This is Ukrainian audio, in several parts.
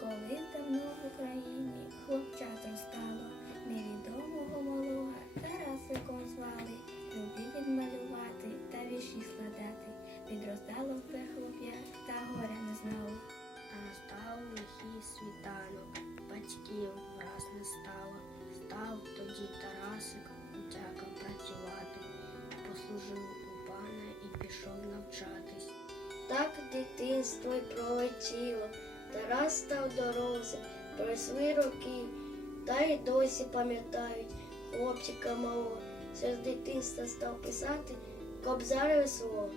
Коли давно в Україні хлопча зростало, невідомого малого Тарасиком звали, любив він малювати та вірші складати. Підростало те хлоп'я та горя не знало. Та настав лихий світанок, батьків враз не стало. Став тоді Тарасик утяка працювати, послужив у пана і пішов навчатись. Так дитинство й пролетіло, Тарас став дорослим, пройшли роки, та й досі пам'ятають хлопчика малого. Все з дитинства став писати кобзареве слово.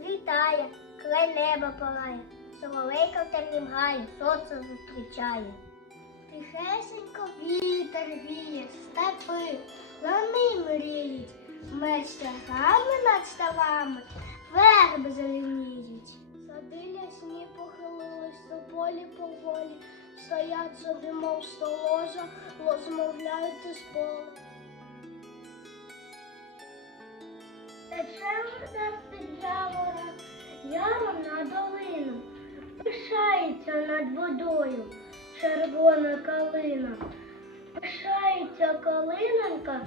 Літає, край неба палає, соловейка в темнім гаї, сонце зустрічає. Тихесенько вітер віє, степи, лани мріють, меч тягами над ставами, верби зеленіють. Сади лясні похилились на полі поволі, стоять собі, мов столожа, розмовляють із поля. Тече вода з-під явора, яром на долину, пишається над водою червона калина. Пишається калинонька,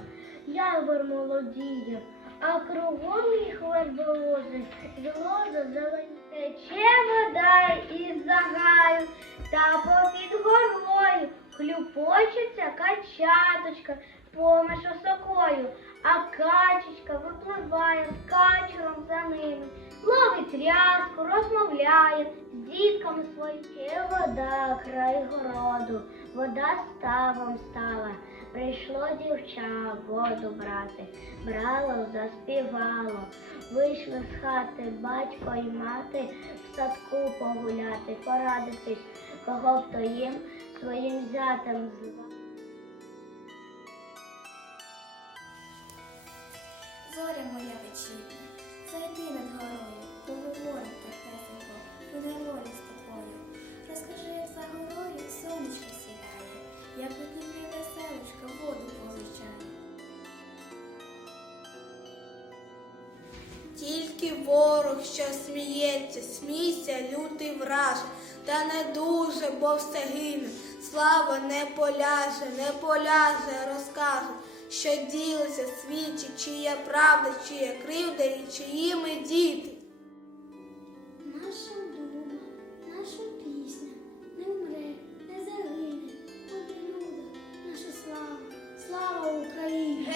явор молодіє, а кругом їх верболози, злоза зелені. Тече вода із загаю, та попід горою хлюпочеться качаточка поміж осокою, а качечка випливає з качером за ними, ловить рязку, розмовляє з дітками своїми. Є вода край городу, вода ставом стала. Прийшло дівча воду брати, брало, заспівало. Вийшли з хати батько і мати в садку погуляти, порадитись, кого хто їм своїм зятем звати. Зоря моя вечірня, зайди над горою, поговоримо тихесенько, у неволі тільки ворог, що сміється, смійся, лютий враж, та не дуже, бо все гине. Слава не поляже, не поляже, розкаже, що ділиться, в чия правда, чия кривда і чиї ми діти. Наша люба, наша пісня не вмре, не загине, буде наша слава, слава Україні!